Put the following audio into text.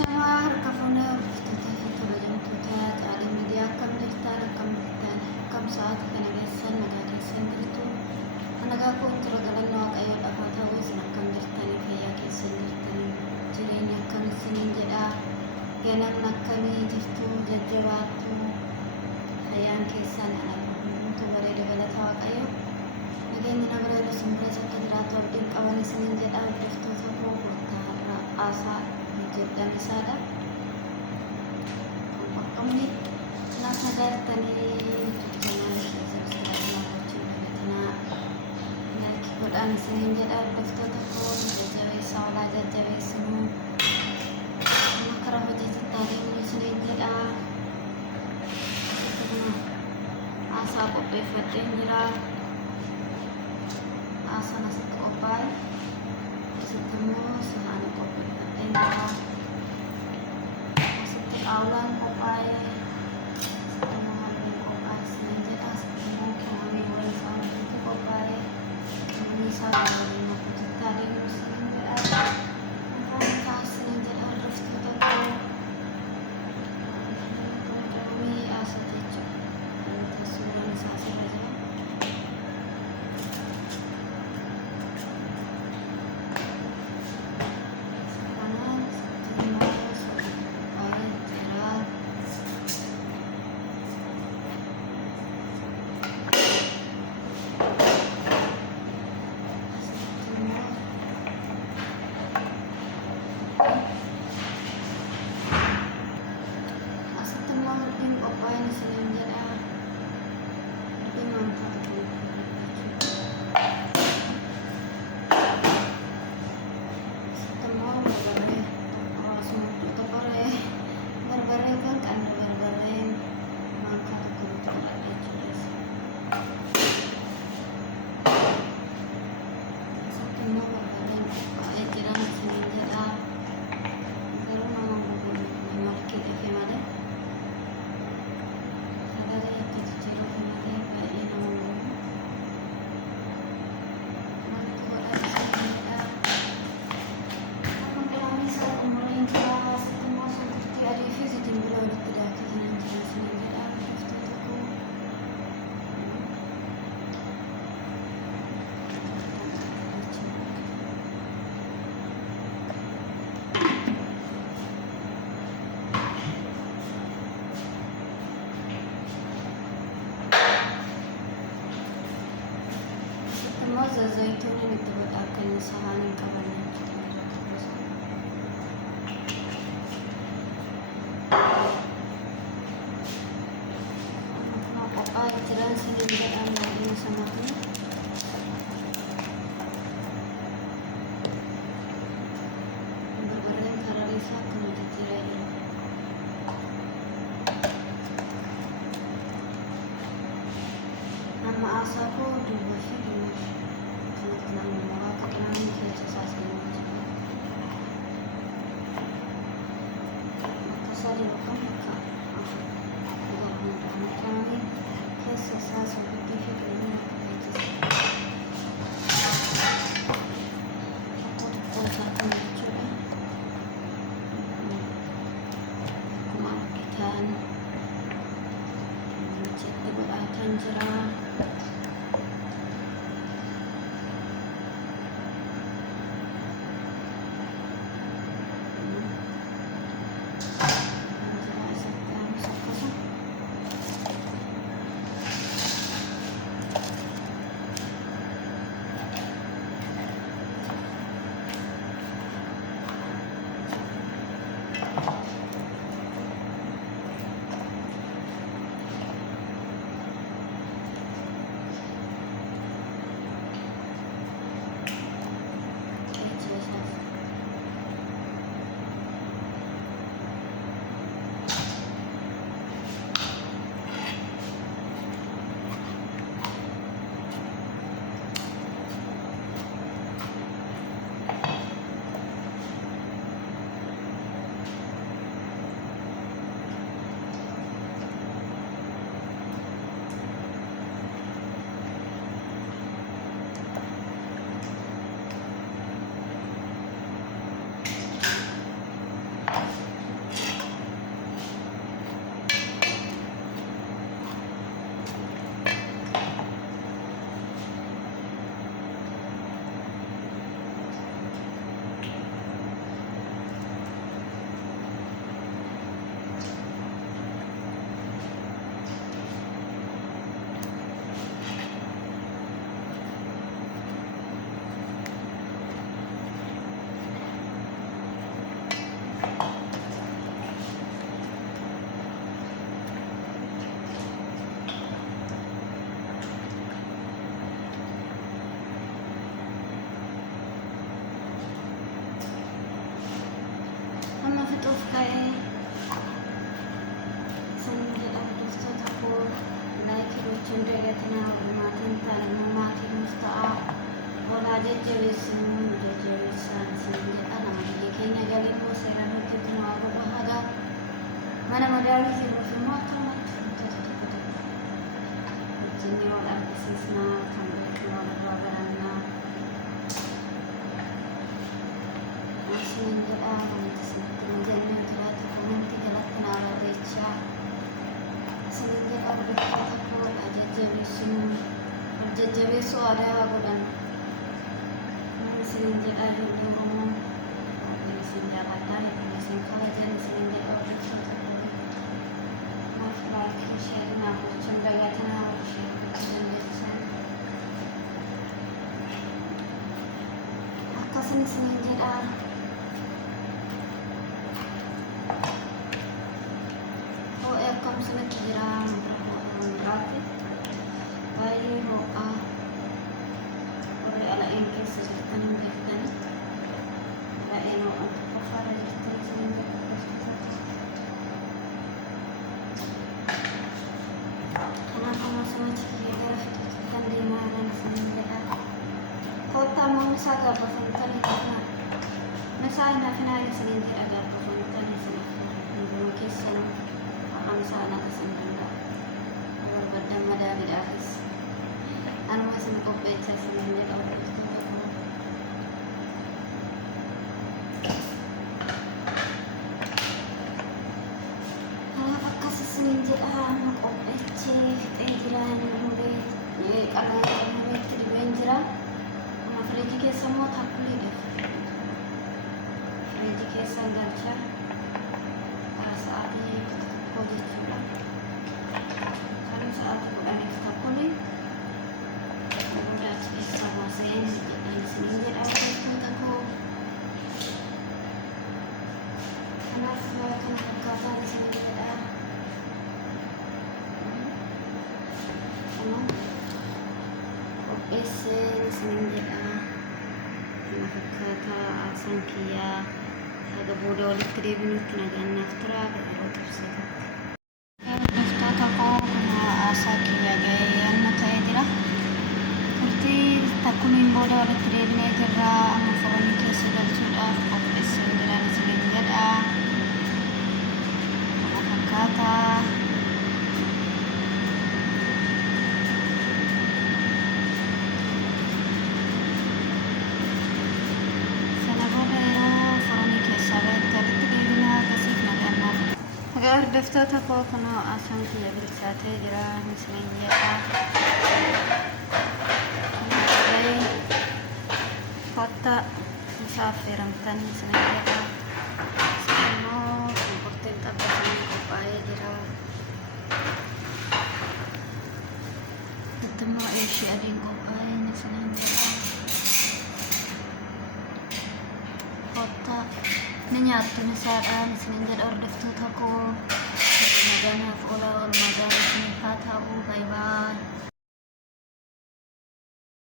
Ashamaa harka fuunee hordoftoota fi kabajamtoota caalii miidiyaa akkam jirtan akkam sa'aatii kana keessan nagaa keessan jirtu nagaa kun tura galannoo waaqayyoodhaaf haa ta'u isin akkam jirtanii fayyaa keessan jirtanii jireenya akkam isiniin jedha ganamni akkamii jirtu jajjabaattu fayyaan keessan hundumtuu bareeda galata waaqayyo nageenyi na bareedu simbira akka jiraatu abdiin qaban isiniin jedha hordoftoota koo gooftaa har'a haasaa jedhan isaadha. Akkami naaf nagartanii channel subscribe gochuun dagatinaa like godhaan isiniin jedha hordoftoota koo jajjabeessaa olaa jajjabeessinuu amma karaa hojiitti adeemnu isiniin jedha. Haasaa qopheeffadheen jira. Haasaan asitti qophaa'e asitti immoo sahaana qopheeffadheen jira. Aulan qophaa'e asitti immoo halluu qophaa'e isiniin jedha. Asitti immoo qimamii wal isaaniitti qophaa'e qimamii isaa waliin hojiitti adeemnu isiniin jedha. Afaan isaa isiniin jedha hordoftoota koo qimamii asati jechuudha. Suuraan isaa asirra jira. Zayituun itti godhakan sahaanii qaban qophaa'ee jiran isiniin jedhan naannoo sanatti barbarreen karaa isaa akkuma jijjiirraa jira. Nama haasaa koo duubaa fi diimaa nuuf ka'ee isin jedha hordoftoota koo laayikii gochuun dagatinaa maatiin taane immoo maatii nuuf ta'a olaa jajjabeessinuu jajjabeessaan isin jedha nama biyya keenya galii boo seeraan hojjetu nu haa godhu haga mana madaalii jirruuf immoo akkanumatti wantoota tokko tokko wajjin wal argisiisnaa kan beeknu walirraa barannaa isin jedha wanti isinitti mijannee jiraatu komantii jalatti naa barreechaa isin jedha hordoftoota koo jajjabeessinuu jajjabeessuu aadaa godhan isin jedha ijoollee Oromoo isin jaalladhaa isin kabajan isin jedha hordoftoota koo maaf laayikii sheerii naaf gochuun dagatinaa ishee gochuu dandeessan akkasin isin jedha ho'ee akkamsinitti jira muraati baay'ee ho'aa warri ala'een keessa jirtan hin beektan ala'een ho'aan qofaarra jirtan isin kanaaf amma samatti kiyyee gara fixuuttan deemaa jiran isin jedha koottaa ammoo misaa gaabbafamtanii jirtan misaa hinaafinaa isin jedha gaabbafamtanii isin hunduma keessanuu misaa naaf isin danda'a barbaddan madaaliidhaafis anuma isin qopheechaa isin jedha hordoftoota koo kanaaf akkas isin jedha amma qopheechee fixee jira muree qalaa mureetti dhibeen jira amma firiijii keessa immoo taappuliidha firiijii keessan galcha sa'aatii tokko jechuudha kan sa'aatii 10 takkuli booda achi keessaa baaseen isin jedha hordoftoota koo kanaaf kana fakkaataan isin jedha kana qopheesseen isin jedha kana fakkaataa aarsaan kiyyaa haga booda walitti deebinutti nagaan naaf tura yeroo tibsata hordoftoota koo kana aasaa kiyyaa ga'ee amma ta'ee jira turtii takkumiin booda walitti deebinee jirra amma foonii keessa galchuudhaaf qopheessee jiraan isin jedha kana fakkaataa hordoftoota koo kunoo aasaan kiyya bilchaatee jira isin jedha kotta isaa affeeramtan isin jedha isin immoo shunkurtiin xabbatanii qophaa'ee jira itti immoo eeshii adiin qophaa'een isin jedha kotta ni nyaattu misaadhaan isin jedha hordoftoota koo nagaanaaf oolaa ol nagaan isiniif haa ta'u baay'ee